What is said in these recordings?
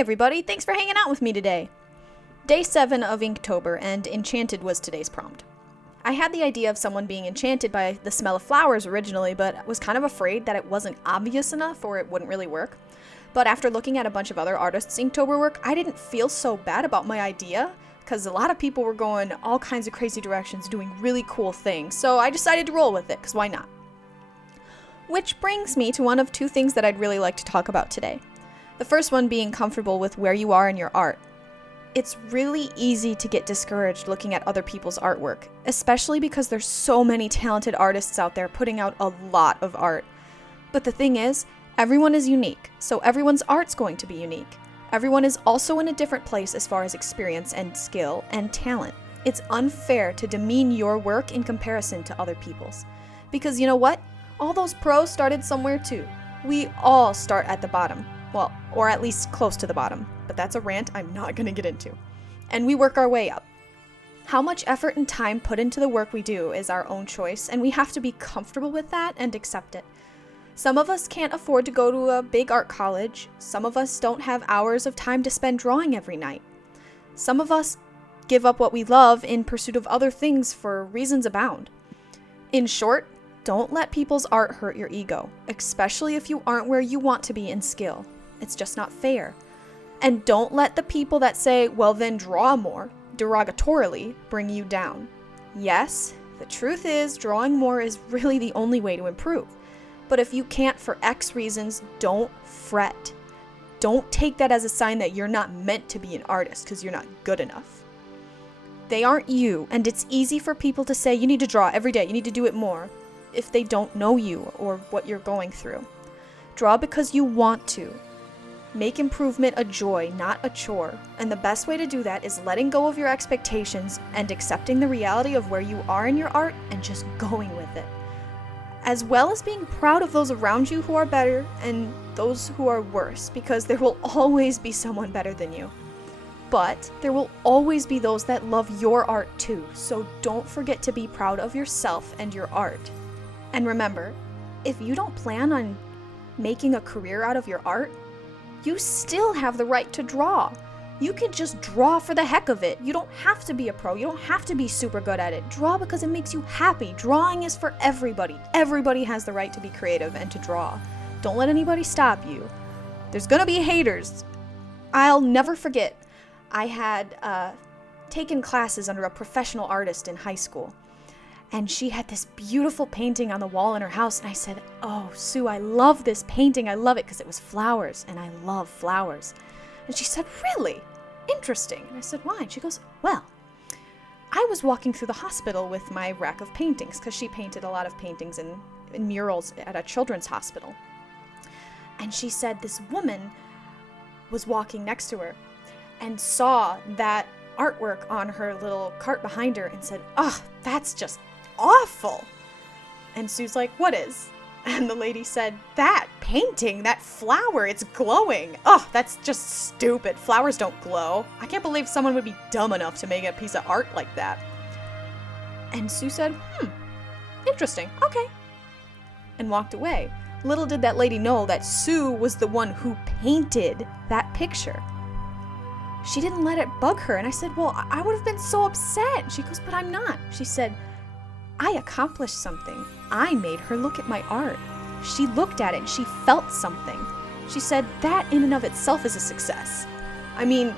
everybody, thanks for hanging out with me today. Day 7 of Inktober, and enchanted was today's prompt. I had the idea of someone being enchanted by the smell of flowers originally, but was kind of afraid that it wasn't obvious enough or it wouldn't really work. But after looking at a bunch of other artists' Inktober work, I didn't feel so bad about my idea, because a lot of people were going all kinds of crazy directions, doing really cool things, so I decided to roll with it, because why not? Which brings me to one of two things that I'd really like to talk about today. The first one being comfortable with where you are in your art. It's really easy to get discouraged looking at other people's artwork, especially because there's so many talented artists out there putting out a lot of art. But the thing is, everyone is unique, so everyone's art's going to be unique. Everyone is also in a different place as far as experience and skill and talent. It's unfair to demean your work in comparison to other people's. Because you know what? All those pros started somewhere too. We all start at the bottom. Well, or at least close to the bottom, but that's a rant I'm not going to get into. And we work our way up. How much effort and time put into the work we do is our own choice, and we have to be comfortable with that and accept it. Some of us can't afford to go to a big art college. Some of us don't have hours of time to spend drawing every night. Some of us give up what we love in pursuit of other things for reasons abound. In short, don't let people's art hurt your ego, especially if you aren't where you want to be in skill. It's just not fair. And don't let the people that say, well then draw more, derogatorily, bring you down. Yes, the truth is drawing more is really the only way to improve. But if you can't for X reasons, don't fret. Don't take that as a sign that you're not meant to be an artist because you're not good enough. They aren't you, and it's easy for people to say you need to draw every day, you need to do it more, if they don't know you or what you're going through. Draw because you want to. Make improvement a joy, not a chore. And the best way to do that is letting go of your expectations and accepting the reality of where you are in your art and just going with it. As well as being proud of those around you who are better and those who are worse, because there will always be someone better than you. But there will always be those that love your art too, so don't forget to be proud of yourself and your art. And remember, if you don't plan on making a career out of your art, you still have the right to draw. You can just draw for the heck of it. You don't have to be a pro. You don't have to be super good at it. Draw because it makes you happy. Drawing is for everybody. Everybody has the right to be creative and to draw. Don't let anybody stop you. There's gonna be haters. I'll never forget, I had taken classes under a professional artist in high school. And she had this beautiful painting on the wall in her house. And I said, oh, Sue, I love this painting. I love it because it was flowers. And I love flowers. And she said, really? Interesting. And I said, why? And she goes, well, I was walking through the hospital with my rack of paintings because she painted a lot of paintings and murals at a children's hospital. And she said this woman was walking next to her and saw that artwork on her little cart behind her and said, oh, that's just awful. And Sue's like, what is? And the lady said, that painting, that flower, it's glowing. Oh, that's just stupid. Flowers don't glow. I can't believe someone would be dumb enough to make a piece of art like that. And Sue said, interesting, okay. And walked away. Little did that lady know that Sue was the one who painted that picture. She didn't let it bug her. And I said, well, I would have been so upset. She goes, but I'm not. She said, I accomplished something. I made her look at my art. She looked at it and she felt something. She said, that in and of itself is a success. I mean,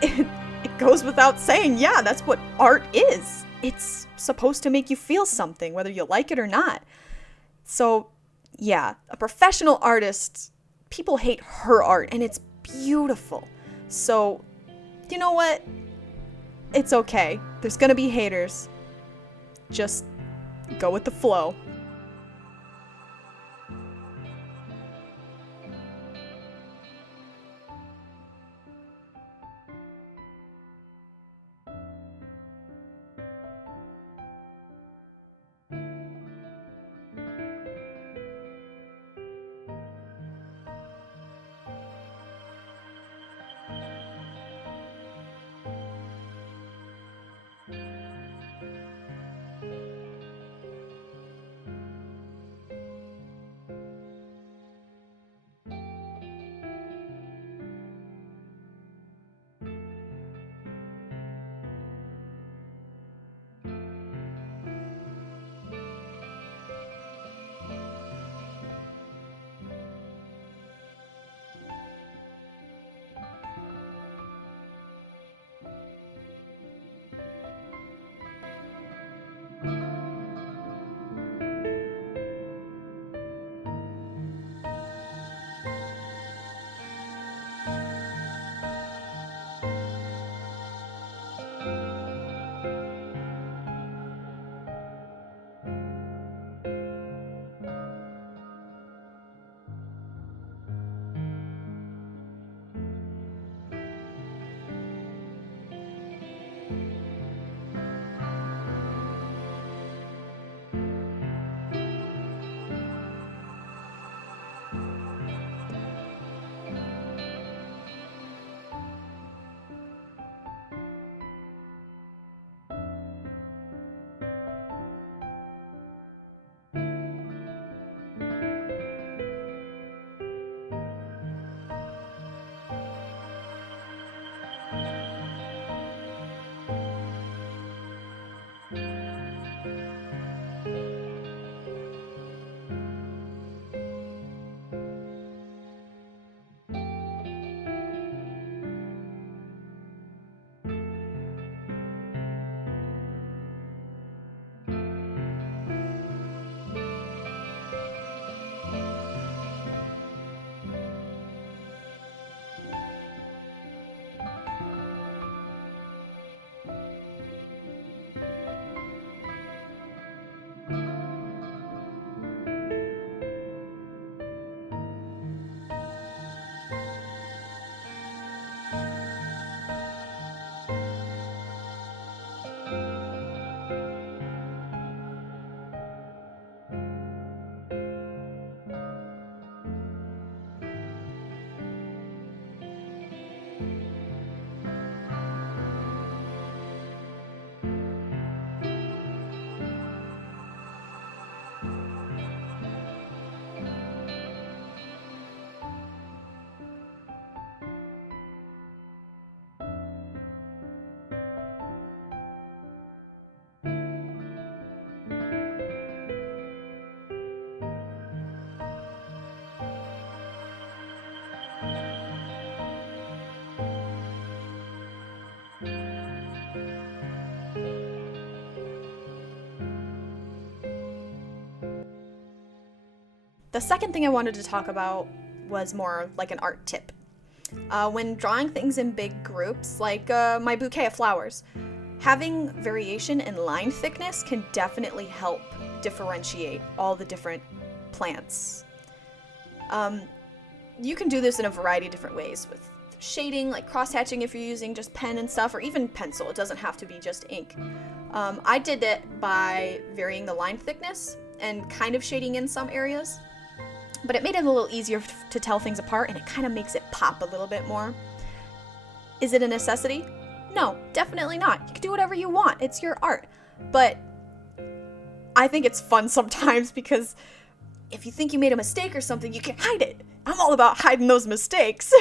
it goes without saying, yeah, that's what art is. It's supposed to make you feel something, whether you like it or not. So, yeah, a professional artist, people hate her art and it's beautiful. So, you know what? It's okay. There's gonna be haters. Just go with the flow. The second thing I wanted to talk about was more like an art tip. When drawing things in big groups, like my bouquet of flowers, having variation in line thickness can definitely help differentiate all the different plants. You can do this in a variety of different ways, with shading, like cross-hatching if you're using just pen and stuff, or even pencil. It doesn't have to be just ink. I did it by varying the line thickness and kind of shading in some areas, but it made it a little easier to tell things apart, and it kind of makes it pop a little bit more. Is it a necessity? No, definitely not. You can do whatever you want. It's your art. But I think it's fun sometimes, because if you think you made a mistake or something, you can hide it. I'm all about hiding those mistakes.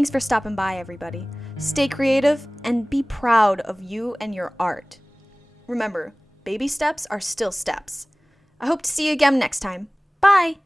Thanks for stopping by, everybody. Stay creative and be proud of you and your art. Remember, baby steps are still steps. I hope to see you again next time. Bye!